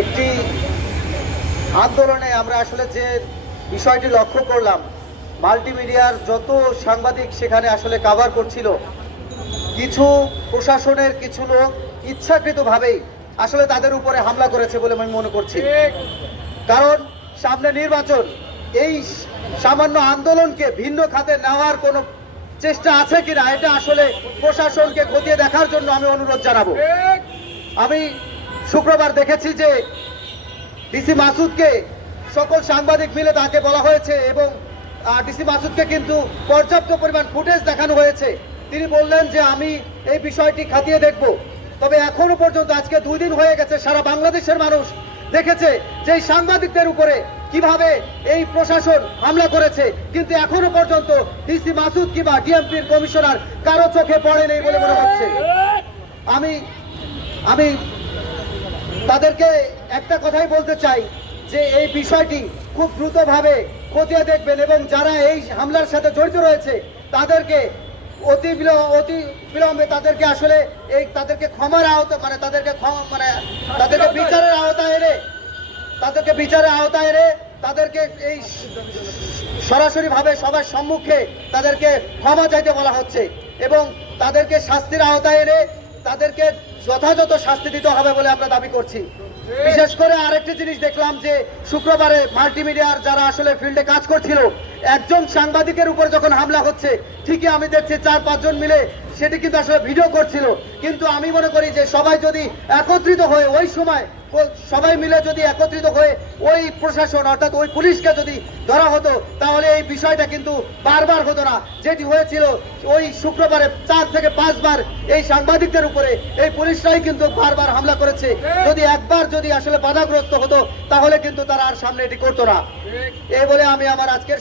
একটি আন্দোলনে আমরা আসলে যে বিষয়টি লক্ষ্য করলাম, মাল্টিমিডিয়ার যত সাংবাদিক সেখানে আসলে কভার করছিল, কিছু প্রশাসনের কিছু লোক ইচ্ছাকৃতভাবেই আসলে তাদের উপরে হামলা করেছে বলে আমি মনে করছি। কারণ সামনে নির্বাচন, এই সামান্য আন্দোলনকে ভিন্ন খাতে নেওয়ার কোনো চেষ্টা আছে কিনা এটা আসলে প্রশাসনকে খতিয়ে দেখার জন্য আমি অনুরোধ জানাবো। আমি শুক্রবার দেখেছি যে ডিসি মাসুদকে সকল সাংবাদিক মিলে তাকে বলা হয়েছে এবং ডিসি মাসুদকে কিন্তু পর্যাপ্ত পরিমাণ ফুটেজ দেখানো হয়েছে। তিনি বললেন যে আমি এই বিষয়টি খতিয়ে দেখব। তবে এখনো পর্যন্ত আজকে 2 দিন হয়ে গেছে, সারা বাংলাদেশের মানুষ দেখেছে যে এই সাংবাদিকদের উপরে কিভাবে এই প্রশাসন হামলা করেছে, কিন্তু এখনো পর্যন্ত ডিসি মাসুদ কিংবা ডিএমপির কমিশনার কারো চোখে পড়ে নেই বলে মনে হচ্ছে। আমি তাদেরকে একটা কথাই বলতে চাই যে এই বিষয়টি খুব দ্রুতভাবে খতিয়ে দেখবেন এবং যারা এই হামলার সাথে জড়িত রয়েছে তাদেরকে অতি বিলম্বে তাদেরকে আসলে তাদেরকে ক্ষমার আওতা তাদেরকে বিচারের আওতায় এনে তাদেরকে এই সরাসরিভাবে সবার সম্মুখে তাদেরকে ক্ষমা চাইতে বলা হচ্ছে এবং তাদেরকে শাস্তির আওতায় এনে তাদেরকে যথাযথ শাস্তি দিতে হবে বলে আমরা দাবি করছি। বিশেষ করে আরেকটি জিনিস দেখলাম যে শুক্রবারে মাল্টিমিডিয়ার যারা আসলে ফিল্ডে কাজ করছিল, একজন সাংবাদিকের উপর যখন হামলা হচ্ছে ঠিকই আমি দেখছি 4-5 জন মিলে সেটি কিন্তু আসলে ভিডিও করছিল। কিন্তু আমি মনে করি যে সবাই যদি একত্রিত হয়ে ওই সময় সবাই মিলে যদি একত্রিত হয়ে ওই প্রশাসন অর্থাৎ ওই পুলিশকে যদি ধরা হতো তাহলে এই বিষয়টা কিন্তু বারবার হতো না, যেটি হয়েছিল ওই শুক্রবারে 4 থেকে 5 বার এই সাংবাদিকদের উপরে এই পুলিশরাই কিন্তু বারবার হামলা করেছে। যদি একবার যদি আসলে বাধাগ্রস্ত হতো তাহলে কিন্তু তারা আর সামনে এটি করতো না। এই বলে আমি আমার আজকের